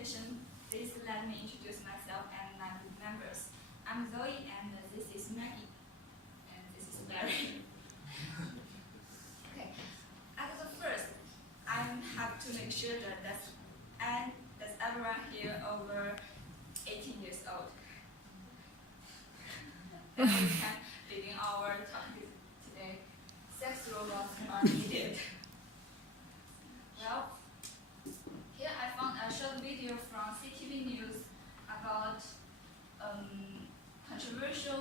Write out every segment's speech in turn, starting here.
presentation, please let me introduce myself and my group members. I'm Zoe, and this is Maggie, and this is Larry. Okay, at the first, I have to make sure that's everyone here over 18 years old. And we can begin our topic today. Sex robots are needed. Well, here I found a short video from CTV News about controversial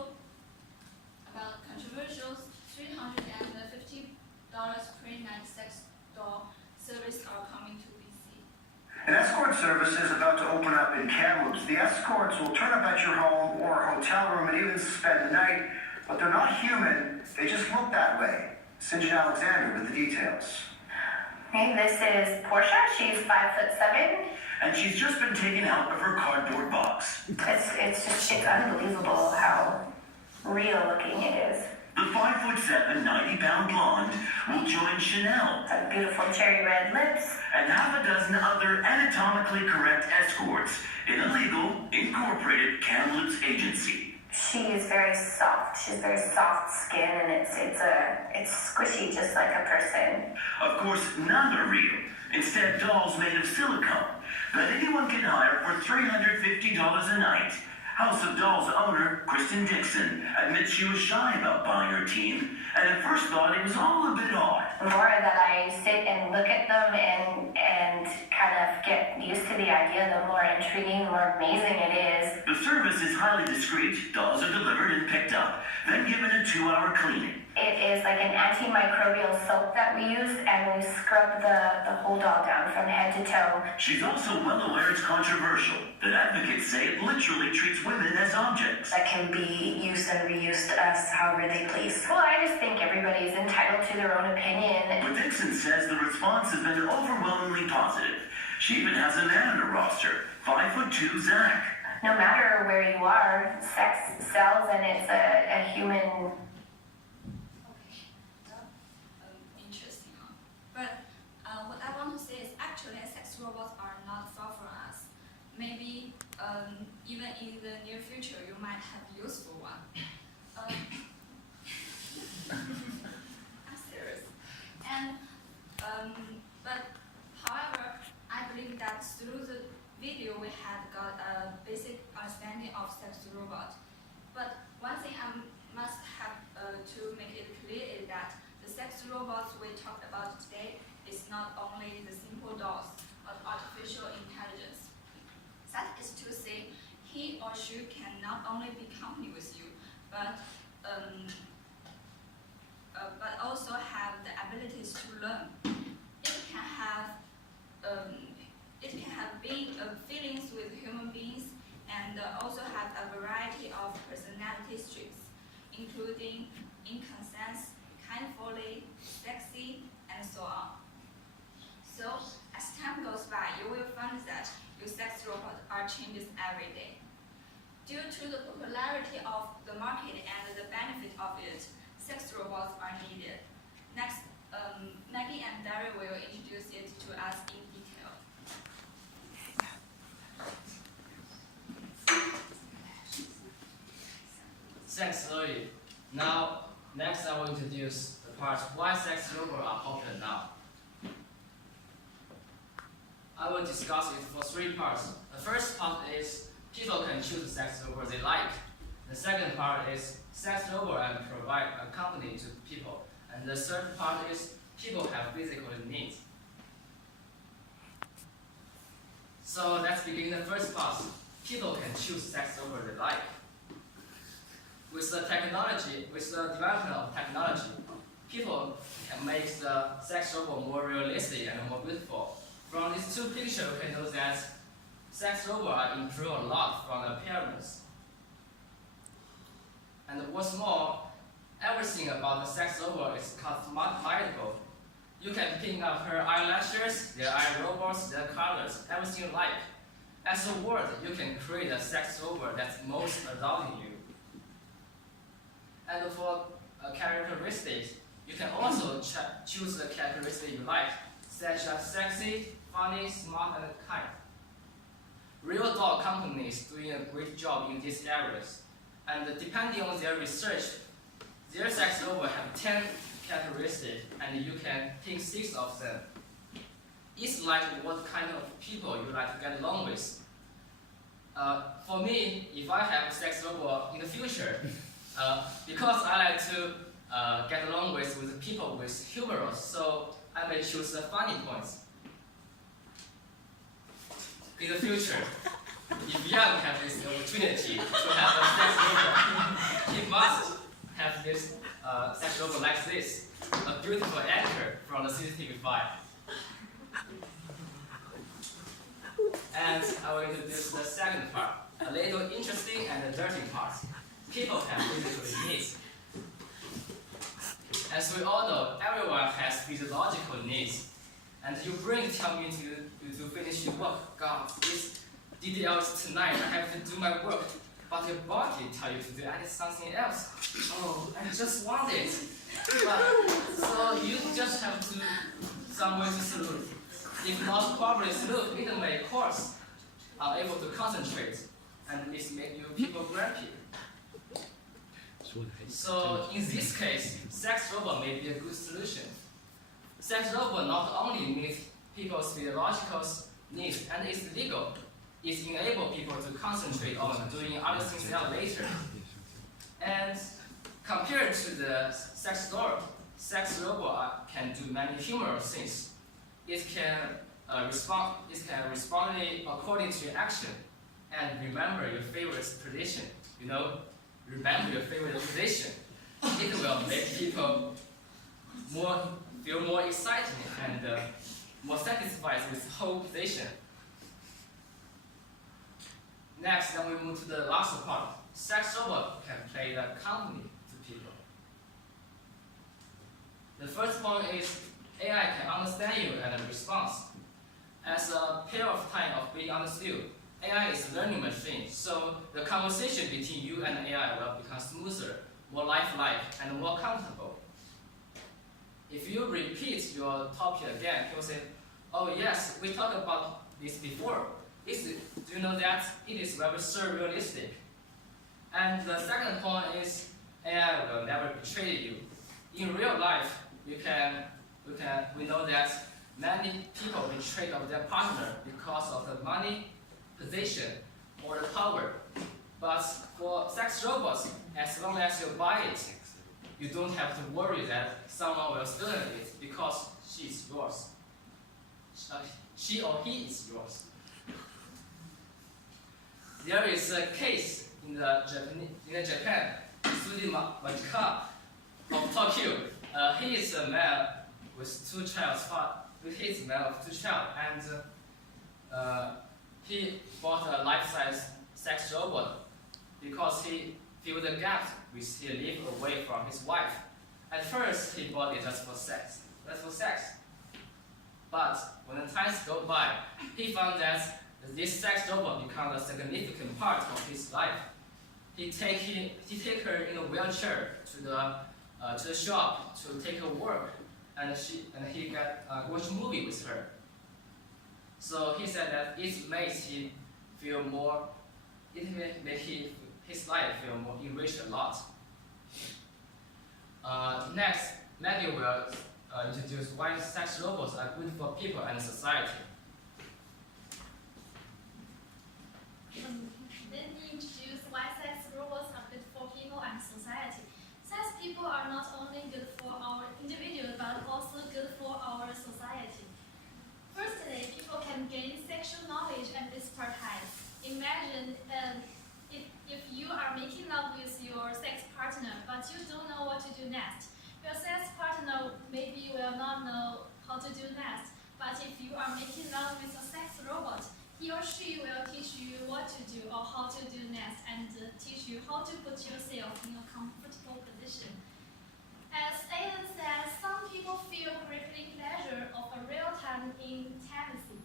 $350 pre-night sex doll service are coming to BC. An escort service is about to open up in Kamloops. The escorts will turn up at your home or hotel room and even spend the night, but they're not human. They just look that way. St. John Alexander with the details. Hey, this is Portia. She's 5'7". And she's just been taken out of her cardboard box. It's unbelievable how real looking it is. The 5'7", 90-pound blonde will join Chanel Got beautiful cherry red lips. and half a dozen other anatomically correct escorts in a legal, incorporated Kamloops agency. She is very soft. She's very soft skin, and it's squishy, just like a person. Of course, none are real. Instead, dolls made of silicone that anyone can hire for $350 a night. House of Dolls owner Kristen Dixon admits she was shy about buying her team, and at first thought it was all a bit odd. The more that I sit and look at them and kind of get used to the idea, the more intriguing, the more amazing it is. The service is highly discreet. Dolls are delivered and picked up, then given a 2-hour cleaning. It is like an antimicrobial soap that we use, and we scrub the whole doll down from head to toe. She's also well aware it's controversial, that advocates say it literally treats women as objects. That can be used and reused as however they please. Well, I just think everybody is entitled to their own opinion. But Dixon says the response has been overwhelmingly positive. She even has a man on her roster, 5'2" Zach. No matter where you are, sex sells, and it's a human. Interesting, huh? But what I want to say is actually sex robots are not far from us. Maybe even in the near future you might have use for one. I'm serious. And but however, I believe that through the video we had got a basic understanding of sex robot. But one thing I must have to make it clear is that the sex robots we talked about today is not only the simple dolls, but artificial intelligence. That is to say, he or she can not only be company with you, but also have the abilities to learn. It can have feelings with human beings, and also have a variety of personality traits, including inconstant, kindly, sexy, and so on. So, as time goes by, you will find that your sex robots are changes every day. Due to the popularity of the market and the benefit of it, sex robots are needed. Next, Maggie and Darry will introduce it to us in detail. Thanks, Zoe. Now, next I will introduce the part why sex robots are popular now. I will discuss it for 3 parts. The first part is people can choose the sex robot they like. The second part is sex robot and provide a company to people. And the third part is people have physical needs. So let's begin the first part. People can choose sex robot they like. With the development of technology, people can make the sex robot more realistic and more beautiful. From these 2 pictures, we can know that sex robots improve a lot from the appearance. And what's more, everything about the sex robot is customizable. You can pick up her eyelashes, their eye robots, their colors, everything you like. As a word, you can create a sex robot that's most adorning you. And for characteristics, you can also choose the characteristics you like, such as sexy, funny, smart, and kind. real doll companies doing a great job in these areas. And depending on their research, their sex robot have 10 characteristics, and you can pick 6 of them. It's like what kind of people you like to get along with. For me, if I have a sex robot in the future, because I like to get along with people with humor, so I may choose the funny points. In the future, if Yang have this opportunity to have a sex robot, he must have this sex robot like this, a beautiful actor from the CCTV5. And I will introduce the second part, a little interesting and a dirty part. People have physical needs. As we all know, everyone has physiological needs. And your brain tells me to finish your work. God, it's DDL is tonight, I have to do my work. But your body tells you to do something else. Oh, I just want it. But, so you just have to somewhere to salute. If not properly salute, it may cause unable to concentrate, and this make you people grumpy. So in this case, sex robot may be a good solution. Sex robot not only meets people's physiological needs and is legal, it enables people to concentrate on doing other things later. And compared to the sex robot can do many humorous things. It can respond according to your action and remember your favorite position. Remember your favorite position. It will make people feel more excited and more satisfied with the whole position. Next, then we move to the last part. Sex robot can play the company to people. The first point is AI can understand you and respond. As a period of time of being understood, AI is a learning machine, so the conversation between you and AI will become smoother, more lifelike, and more comfortable. If you repeat your topic again, he will say, oh yes, we talked about this before. Do you know that it is very surrealistic? And the second point is AI will never betray you. In real life, we know that many people betray of their partner because of the money, position, or the power. But for sex robots, as long as you buy it, you don't have to worry that someone will steal it because she is yours. She or he is yours. There is a case in Japan, Sudi Majika of Tokyo. He is a man with 2 children. He is a man of 2 children, and he bought a life-size sex robot because he filled the gap which he lived away from his wife. At first, he bought it just for sex. But when the times go by, he found that this sex robot becomes a significant part of his life. He take her in a wheelchair to the shop to take her work, and he got watch movie with her. So he said that it makes him feel more. It make his life feel more enriched a lot. Next, Maggie will introduce why sex robots are good for people and society. Let me introduce why sex robots are good for people and society. Sex people are not only good for our individual, but also good for our society. Firstly, people can gain sexual knowledge and expertise. Imagine if you are making love with your sex partner, but you don't know what to do next. Your sex partner maybe will not know how to do next, but if you are making love with a sex robot, he or she will teach you what to do or how to do next, and teach you how to put yourself in a comfortable position. As Alan said, some people feel crippling pleasure of a real-time intimacy.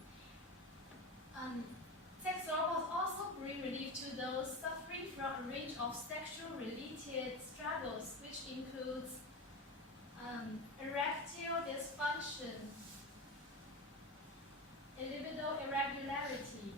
Sex robots also bring relief to those suffering from a range of sexual-related struggles, which includes erectile dysfunction, libido irregularity,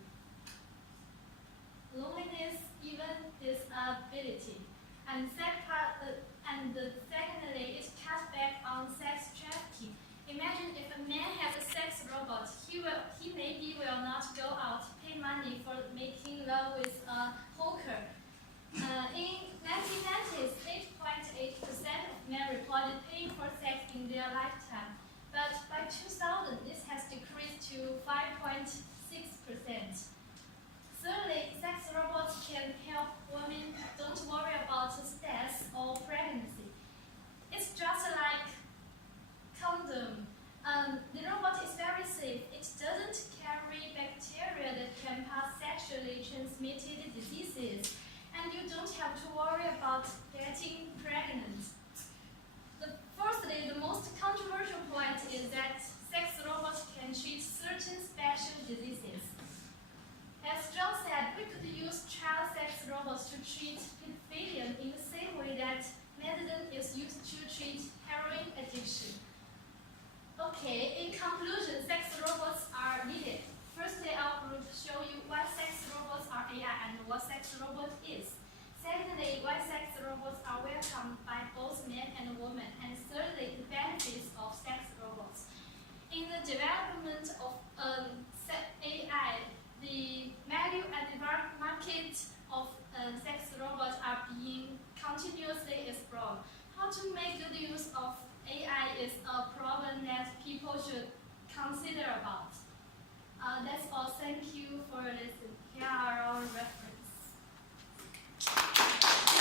reported paying for sex in their lifetime, but by 2000, this has decreased to 5.6%. Thirdly, sex robots can help women don't worry about death or pregnancy. It's just like condom. The robot is very safe. It doesn't carry bacteria that can cause sexually transmitted diseases, and you don't have to worry about getting pregnant. Firstly, the most controversial point is that sex robots can treat certain special diseases. As John said, we could use child sex robots to treat pedophilia in the same way that methadone is used to treat heroin addiction. Okay, in conclusion, sex robots are needed. Firstly, I will show you why sex robots are AI and what sex robot is. Secondly, why sex robots are welcomed by both men and women. And thirdly, the benefits of sex robots. In the development of AI, the value and the market of sex robots are being continuously explored. How to make good use of AI is a problem that people should consider about. That's all. Thank you for listening. Here are our references.